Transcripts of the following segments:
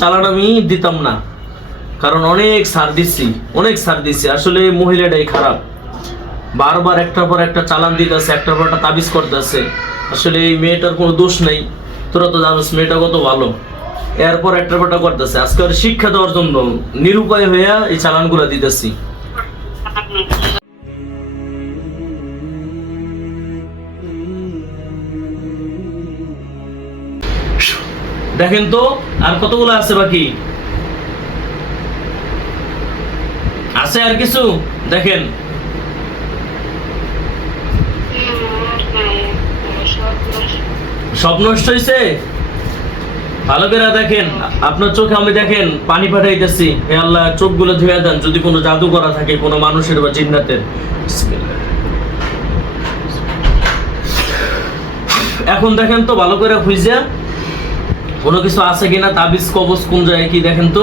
চালান আমি দিতাম না, কারণ অনেক ছাড় দিচ্ছি। আসলে মহিলাটাই খারাপ, বারবার একটার পর একটা চালান দিতেছে, একটার পর একটা তাবিজ করতেছে। আসলে এই মেয়েটার কোনো দোষ নেই, তোরা তো জানোস মেয়েটা কত ভালো। এরপর একটার পর একটা করতেছে, আজকে ওর শিক্ষা দেওয়ার জন্য নিরুপায় হইয়া এই চালানগুলো দিতেছি। দেখেন তো আর কতগুলো আছে বাকি, আছে আর কিছু দেখেন। সব নষ্ট হয়েছে, ভালো করে দেখেন। আপনার চোখে আমি দেখেন পানি পাঠাইতেছি, হে আল্লাহ চোখগুলো ধুয়ে দেন, যদি কোনো জাদু করা থাকে কোনো মানুষের বা জিন্নাতের। এখন দেখেন তো ভালো করে খুঁজে কোনো কিছু আছে কিনা, তাবিজ কবজ কোন জায়গায় কি দেখেন তো।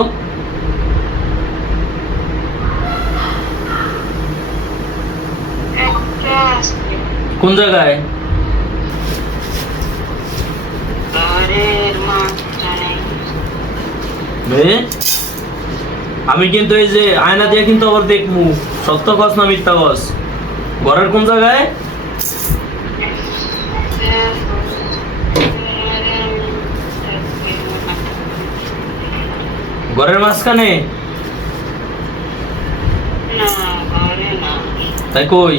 কোন জায়গায়? আমি কিন্তু এই যে আয়না দিয়ে কিন্তু আবার দেখবো সত্য কস না মিথ্যা কস। ঘরের কোন জায়গায়? ঘরের মাঝখানে? তাই কই?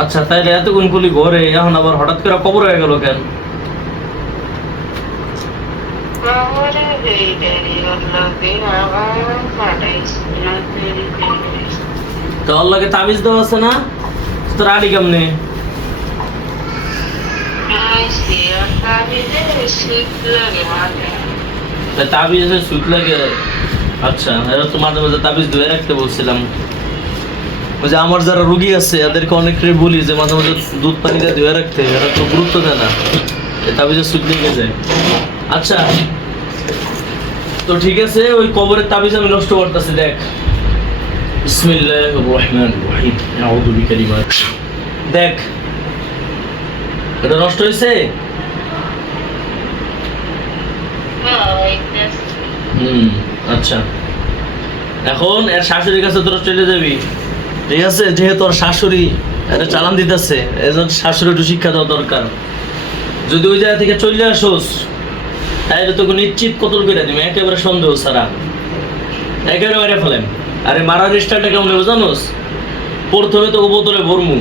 আচ্ছা তাইলে এতক্ষণ গুলি ঘরে, এখন আবার হঠাৎ করে কবর হয়ে গেল কেন? তো আল্লাহকে তাবিজ দেওয়া আছে না, তোর আড়ি কেমনে? তাবিজে সুখ লাগে? আচ্ছা এরা তো মাঝে মাঝে তাবিজ ধুয়ে রাখতে বলছিলাম। ওই যে আমার যারা রুগী আছে এদেরকে অনেকে বলি যে মাঝে মাঝে দুধ পানি দিয়ে ধুয়ে রাখতে, এরা তো গুরুত্ব দেয় না, তাবিজে সুখ লেগে যায়। আচ্ছা তো ঠিক আছে, ওই কবরের তাবিজ আমি নষ্ট করতেছি। দেখ বিসমিল্লাহির রহমানির রহিম, আউযু বিকালিমাত। দেখ এটা নষ্ট হয়েছে। আচ্ছা এখন এর শাশুড়ির কাছে তোর চলে যাবি, ঠিক আছে? যেহেতু তোর শাশুড়ি এটা চালান দিতেছে, এজন্য শাশুড়ি একটু শিক্ষা দেওয়া দরকার। যদি ওই জায়গা থেকে চলে আসোস তাহলে তোকে নিশ্চিত কতল করে দিবে, একেবারে সন্দেহ ছাড়া একেবারে মেরে ফেলেন। আরে মারার স্টারটা কেমন জানোস? প্রথমে তোকে বোতলে ভরমু,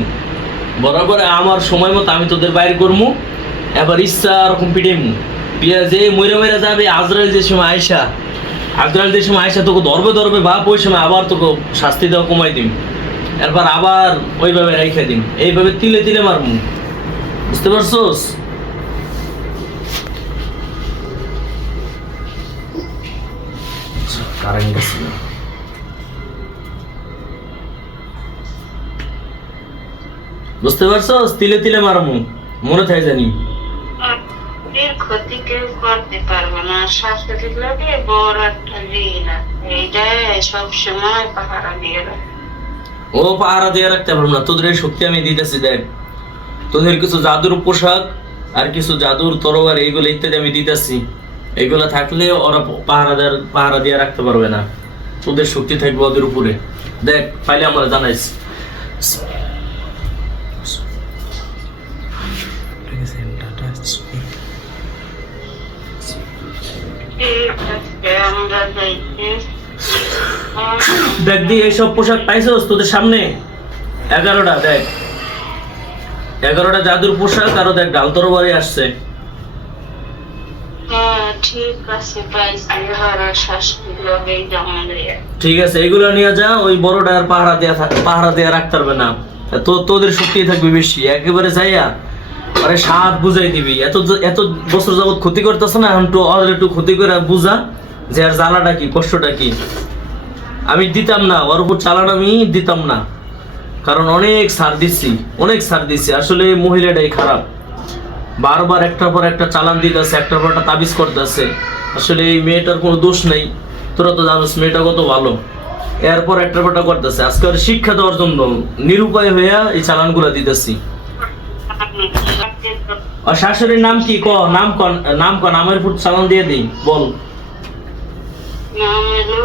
ভরার পরে আমার সময় মতো আমি তোদের বাইরে করমু, এবার ইচ্ছা রকম পিটেমু, পিয়া যে মরে মরে যাবে। আজরাইল যে সময় আয়সা তোকে ধরবে বাপ, ওই সময় আবার তোকে শাস্তি দেওয়া কমাই দিম, এরপর আবার ওইভাবে রেখে দিম, এইভাবে তিলে তিলে মারমু, বুঝতে পারছোস? বুঝতে পারছোস? তিলে তিলে মারমু, মনে থাকে জানি। ক্ষতি কেউ করতে পারবে না, শাশুড়ি লাগে বড় একটা ঋণ, এইটা সবসময় পাহারা দিয়ে রাখে। ও পাহারা দিয়ে রাখতে পারবো না, তোদের এই শক্তি আমি দিতেছি। দেখ তোদের কিছু জাদুর পোশাক আর কিছু জাদুর তরোয়ার এইগুলো ইত্যাদি আমি দিতেছি, এগুলো থাকলে ওরা পাহারা দিয়ে রাখতে পারবে না, তোদের শক্তি থাকবে ওদের উপরে। দেখ ফাইলে আমরা জানাইছি। দেখ দি এইসব পোশাক পাইছস তোদের সামনে 11টা, দেখ 11টা জাদুর পোশাক, আরো দেখ ডাল তরবারি আসছে। ঠিক আছে এগুলো নিয়ে যা, ওই বড়টার পাহারা দেয়া রাখতে পারবে না, তোদের শক্তি থাকবে বেশি। একেবারে যাইয়া আরে সাত বুঝাই দিবি, এত বছর যাবত ক্ষতি করতেছ না, এখন একটু ক্ষতি করে বুঝা যে আর জ্বালাটা কি, কষ্টটা কি। আমি দিতাম না, ওর উপর চালান আমি দিতাম না, কারণ অনেক ছাড় দিচ্ছি। আসলে মহিলাটাই খারাপ, বারবার একটার পর একটা চালান দিতেছে, একটার পর একটা তাবিজ করতেছে। আসলে এই মেয়েটার কোনো দোষ নেই, তোরা তো জানোস মেয়েটা কত ভালো। এরপর একটার পর একটা করতেছে, আজকে ওর শিক্ষা দেওয়ার জন্য নিরুপায় হইয়া এই চালানগুলো দিতেছি। আর শাশুড়ির নাম কি ক? নাম কন, নাম কন, নামের উপর সালাম দিয়ে দিই, বল। নাম হলো